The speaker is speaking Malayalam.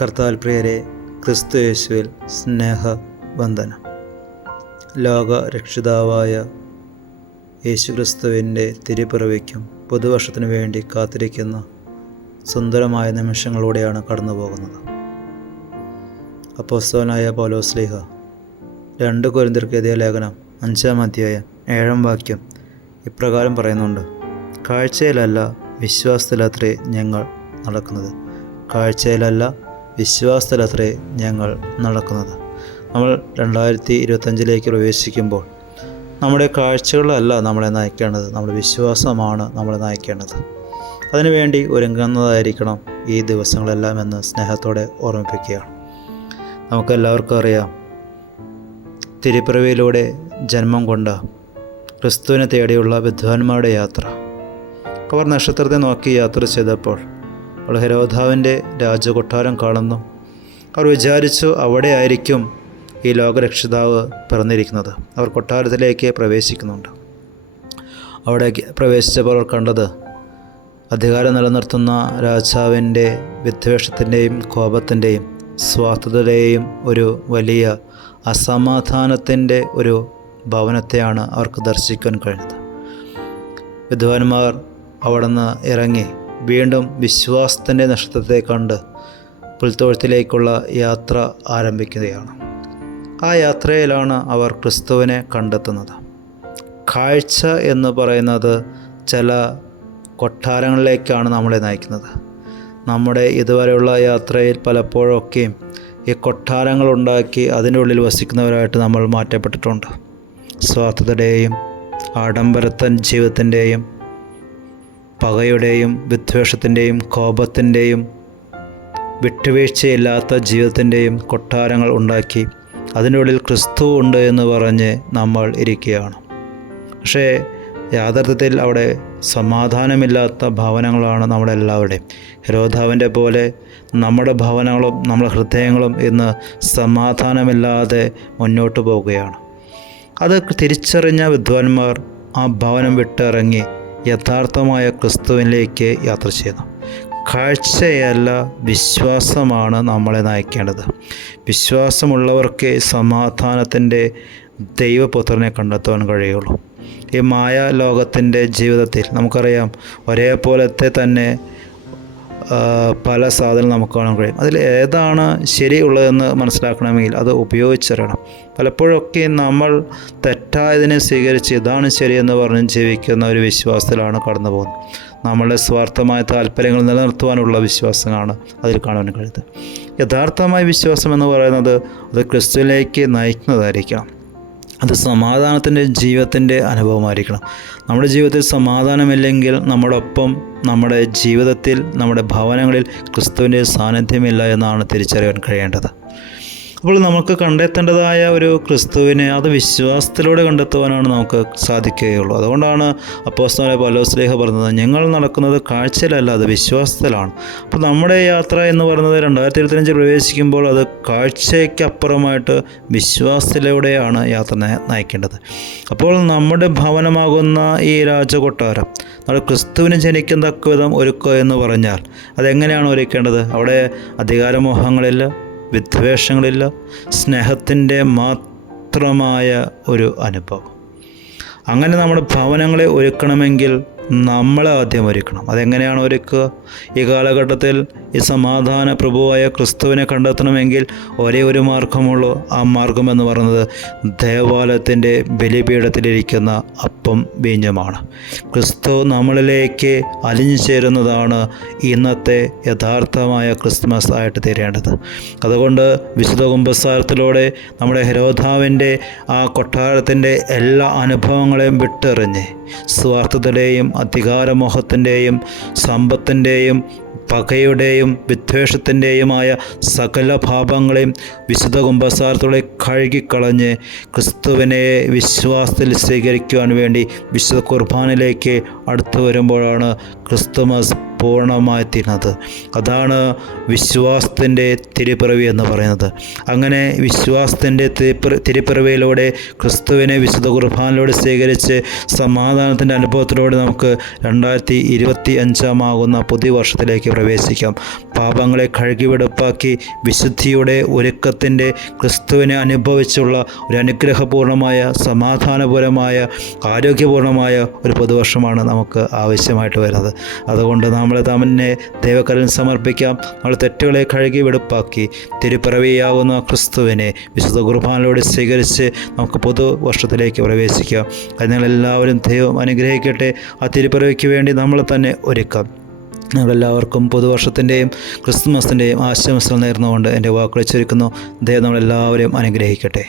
കർത്താവിൽ പ്രിയരെ, ക്രിസ്തു യേശുവിൽ സ്നേഹവന്ദനം. ലോക രക്ഷിതാവായ യേശു ക്രിസ്തുവിൻ്റെ തിരുപ്പിറവിക്കും പുതുവർഷത്തിനു വേണ്ടി കാത്തിരിക്കുന്ന സുന്ദരമായ നിമിഷങ്ങളിലൂടെയാണ് കടന്നു പോകുന്നത്. അപ്പോസ്തലനായ പൗലോസ്ലീഹ 2 കൊരിന്ത്യർക്ക് എഴുതിയ ലേഖനം 5-ാം അധ്യായം 7-ാം വാക്യം ഇപ്രകാരം പറയുന്നുണ്ട്: കാഴ്ചയിലല്ല വിശ്വാസത്തിലത്രേ ഞങ്ങൾ നടക്കുന്നത്. കാഴ്ചയിലല്ല വിശ്വാസത്തിലത്രേ ഞങ്ങൾ നടക്കുന്നത്. നമ്മൾ 2025 പ്രവേശിക്കുമ്പോൾ നമ്മുടെ കാഴ്ചകളല്ല നമ്മളെ നയിക്കേണ്ടത്, നമ്മുടെ വിശ്വാസമാണ് നമ്മളെ നയിക്കേണ്ടത്. അതിനുവേണ്ടി ഒരുങ്ങുന്നതായിരിക്കണം ഈ ദിവസങ്ങളെല്ലാം എന്ന് സ്നേഹത്തോടെ ഓർമ്മിപ്പിക്കുകയാണ്. നമുക്കെല്ലാവർക്കും അറിയാം, തിരുപ്പിറവിയിലൂടെ ജന്മം കൊണ്ട ക്രിസ്തുവിനെ തേടിയുള്ള വിദ്വാൻമാരുടെ യാത്ര. അവർ നക്ഷത്രത്തെ നോക്കി യാത്ര ചെയ്തപ്പോൾ അവർ ഹെരോദാവിൻ്റെ രാജകൊട്ടാരം കാണുന്നു. അവർ വിചാരിച്ചു അവിടെ ആയിരിക്കും ഈ ലോകരക്ഷിതാവ് പിറന്നിരിക്കുന്നത്. അവർ കൊട്ടാരത്തിലേക്ക് പ്രവേശിക്കുന്നുണ്ട്. അവിടെ പ്രവേശിച്ചപ്പോൾ അവർ കണ്ടത് അധികാരം നിലനിർത്തുന്ന രാജാവിൻ്റെ വിദ്വേഷത്തിൻ്റെയും കോപത്തിൻ്റെയും സ്വാർത്ഥതയുടെയും ഒരു വലിയ അസമാധാനത്തിൻ്റെ ഒരു ഭവനത്തെയാണ് അവർക്ക് ദർശിക്കാൻ കഴിഞ്ഞത്. വിദ്വാൻമാർ അവിടെ നിന്ന് ഇറങ്ങി വീണ്ടും വിശ്വാസത്തിൻ്റെ നക്ഷത്രത്തെ കണ്ട് പുൽത്തൊഴുത്തിലേക്കുള്ള യാത്ര ആരംഭിക്കുകയാണ്. ആ യാത്രയിലാണ് അവർ ക്രിസ്തുവിനെ കണ്ടെത്തുന്നത്. കാഴ്ച എന്ന് പറയുന്നത് ചില കൊട്ടാരങ്ങളിലേക്കാണ് നമ്മളെ നയിക്കുന്നത്. നമ്മുടെ ഇതുവരെയുള്ള യാത്രയിൽ പലപ്പോഴൊക്കെയും ഈ കൊട്ടാരങ്ങളുണ്ടാക്കി അതിൻ്റെ ഉള്ളിൽ വസിക്കുന്നവരായിട്ട് നമ്മൾ മാറ്റപ്പെട്ടിട്ടുണ്ട്. സ്വാർത്ഥതയുടെയും ആഡംബരത്തൻ ജീവിതത്തിൻ്റെയും പകയുടെയും വിദ്വേഷത്തിൻ്റെയും കോപത്തിൻ്റെയും വിട്ടുവീഴ്ചയില്ലാത്ത ജീവിതത്തിൻ്റെയും കൊട്ടാരങ്ങൾ ഉണ്ടാക്കി അതിനുള്ളിൽ ക്രിസ്തു ഉണ്ട് എന്ന് പറഞ്ഞ് നമ്മൾ ഇരിക്കുകയാണ്. പക്ഷേ യാഥാർത്ഥ്യത്തിൽ അവിടെ സമാധാനമില്ലാത്ത ഭവനങ്ങളാണ് നമ്മളെല്ലാവരുടെയും. ഹെരോദാവിൻ്റെ പോലെ നമ്മുടെ ഭവനങ്ങളും നമ്മുടെ ഹൃദയങ്ങളും ഇന്ന് സമാധാനമില്ലാതെ മുന്നോട്ട് പോവുകയാണ്. അത് തിരിച്ചറിഞ്ഞ വിദ്വാൻമാർ ആ ഭവനം വിട്ടിറങ്ങി യഥാർത്ഥമായ ക്രിസ്തുവിലേക്ക് യാത്ര ചെയ്യുന്നു. കാഴ്ചയല്ല, വിശ്വാസമാണ് നമ്മളെ നയിക്കേണ്ടത്. വിശ്വാസമുള്ളവർക്ക് സമാധാനത്തിൻ്റെ ദൈവപുത്രനെ കണ്ടെത്തുവാൻ കഴിയുള്ളൂ. ഈ മായ ലോകത്തിൻ്റെ ജീവിതത്തിൽ നമുക്കറിയാം, ഒരേപോലത്തെ തന്നെ പല സാധനം നമുക്ക് കാണാൻ കഴിയും. അതിൽ ഏതാണ് ശരിയുള്ളതെന്ന് മനസ്സിലാക്കണമെങ്കിൽ അത് ഉപയോഗിച്ചറിയണം. പലപ്പോഴൊക്കെ നമ്മൾ തെറ്റായതിനെ സ്വീകരിച്ച് ഇതാണ് ശരിയെന്ന് പറഞ്ഞ് ജീവിക്കുന്ന ഒരു വിശ്വാസത്തിലാണ് കടന്നു പോകുന്നത്. നമ്മളുടെ സ്വാർത്ഥമായ താല്പര്യങ്ങൾ നിലനിർത്തുവാനുള്ള വിശ്വാസമാണ് അതിൽ കാണാൻ കഴിയുന്നത്. യഥാർത്ഥമായ വിശ്വാസം എന്ന് പറയുന്നത് അത് ക്രിസ്തുവിലേക്ക് നയിക്കുന്നതായിരിക്കണം. അത് സമാധാനത്തിൻ്റെ ജീവിതത്തിൻ്റെ അനുഭവമായിരിക്കണം. നമ്മുടെ ജീവിതത്തിൽ സമാധാനമില്ലെങ്കിൽ നമ്മോടൊപ്പം നമ്മുടെ ജീവിതത്തിൽ നമ്മുടെ ഭവനങ്ങളിൽ ക്രിസ്തുവിൻ്റെ സാന്നിധ്യമില്ല എന്നാണ് തിരിച്ചറിയാൻ കഴിയേണ്ടത്. അപ്പോൾ നമുക്ക് കണ്ടെത്തേണ്ടതായ ഒരു ക്രിസ്തുവിനെ അത് വിശ്വാസത്തിലൂടെ കണ്ടെത്തുവാനാണ് നമുക്ക് സാധിക്കുകയുള്ളൂ. അതുകൊണ്ടാണ് അപ്പോസ്തലനായ പൗലോസ്ലീഹ പറഞ്ഞത്, ഞങ്ങൾ നടക്കുന്നത് കാഴ്ചയിലല്ല, അത് വിശ്വാസത്തിലാണ്. അപ്പോൾ നമ്മുടെ യാത്ര എന്ന് പറയുന്നത് 2025 പ്രവേശിക്കുമ്പോൾ അത് കാഴ്ചയ്ക്കപ്പുറമായിട്ട് വിശ്വാസത്തിലൂടെയാണ് യാത്ര നയിക്കേണ്ടത്. അപ്പോൾ നമ്മുടെ ഭവനമാകുന്ന ഈ രാജകൊട്ടാരം നമ്മൾ ക്രിസ്തുവിന് ജനിക്കത്തക്ക വിധം ഒരുക്കുക എന്ന് പറഞ്ഞാൽ അതെങ്ങനെയാണ് ഒരുക്കേണ്ടത്? അവിടെ അധികാരമോഹങ്ങളില്ല, വിദ്വേഷങ്ങളില്ല, സ്നേഹത്തിൻ്റെ മാത്രമായ ഒരു അനുഭവം. അങ്ങനെ നമ്മുടെ ഭവനങ്ങളെ ഒരുക്കണമെങ്കിൽ നമ്മളെ ആദ്യം ഒരുക്കണം. അതെങ്ങനെയാണ് ഒരുക്കുക? ഈ കാലഘട്ടത്തിൽ ഈ സമാധാന പ്രഭുവായ ക്രിസ്തുവിനെ കണ്ടെത്തണമെങ്കിൽ ഒരേ ഒരു മാർഗമുള്ളൂ. ആ മാർഗമെന്ന് പറയുന്നത് ദേവാലയത്തിൻ്റെ ബലിപീഠത്തിലിരിക്കുന്ന അപ്പം വീഞ്ഞമാണ്. ക്രിസ്തു നമ്മളിലേക്ക് അലിഞ്ഞു ചേരുന്നതാണ് ഇന്നത്തെ യഥാർത്ഥമായ ക്രിസ്മസ് ആയിട്ട് തീരേണ്ടത്. അതുകൊണ്ട് വിശുദ്ധ കുമ്പസാരത്തിലൂടെ നമ്മുടെ ഹെരോദാവിൻ്റെ ആ കൊട്ടാരത്തിൻ്റെ എല്ലാ അനുഭവങ്ങളെയും വിട്ടെറിഞ്ഞ് സ്വാർത്ഥതയുടെയും അധികാരമോഹത്തിൻ്റെയും സമ്പത്തിൻ്റെയും പകയുടെയും വിദ്വേഷത്തിൻ്റെയുമായ സകല പാപങ്ങളെയും വിശുദ്ധ കുമ്പസാരത്തോടെ കഴുകിക്കളഞ്ഞ് ക്രിസ്തുവിനെ വിശ്വാസത്തിൽ സ്വീകരിക്കുവാൻ വേണ്ടി വിശുദ്ധ കുർബാനയിലേക്ക് അടുത്തു വരുമ്പോഴാണ് ക്രിസ്തുമസ് പൂർണ്ണമായി തീരുന്നത്. അതാണ് വിശ്വാസത്തിൻ്റെ തിരുപ്പിറവി എന്ന് പറയുന്നത്. അങ്ങനെ വിശ്വാസത്തിൻ്റെ തിരുപ്പിറവിയിലൂടെ ക്രിസ്തുവിനെ വിശുദ്ധ കുർബാനയിലൂടെ സ്വീകരിച്ച് സമാധാനത്തിൻ്റെ അനുഭവത്തിലൂടെ നമുക്ക് 2025 പുതിയ വർഷത്തിലേക്ക് പ്രവേശിക്കാം. പാപങ്ങളെ കഴുകിവെടുപ്പാക്കി വിശുദ്ധിയുടെ ഒരുക്കത്തിൻ്റെ ക്രിസ്തുവിനെ അനുഭവിച്ചുള്ള ഒരു അനുഗ്രഹപൂർണമായ സമാധാനപരമായ ആരോഗ്യപൂർണമായ ഒരു പുതുവർഷമാണ് നമുക്ക് ആവശ്യമായിട്ട് വരുന്നത്. അതുകൊണ്ട് നമ്മൾ തന്നെ ദൈവകരങ്ങളിൽ സമർപ്പിക്കാം. നമ്മൾ തെറ്റുകളെ കഴുകി വെടുപ്പാക്കി തിരുപ്പിറവിയാകുന്ന ക്രിസ്തുവിനെ വിശുദ്ധ കുർബാനയിലൂടെ സ്വീകരിച്ച് നമുക്ക് പുതുവർഷത്തിലേക്ക് പ്രവേശിക്കാം. അതിനെല്ലാവരും ദൈവം അനുഗ്രഹിക്കട്ടെ. ആ തിരുപ്പിറവിക്ക് വേണ്ടി നമ്മളെ തന്നെ ഒരുക്കാം. ഞങ്ങളെല്ലാവർക്കും പുതുവർഷത്തിൻ്റെയും ക്രിസ്തുമസിൻ്റെയും ആശംസകൾ നേർന്നുകൊണ്ട് എൻ്റെ വാക്കുകൾ ചുരുക്കുന്നു. ദൈവം നമ്മളെല്ലാവരെയും അനുഗ്രഹിക്കട്ടെ.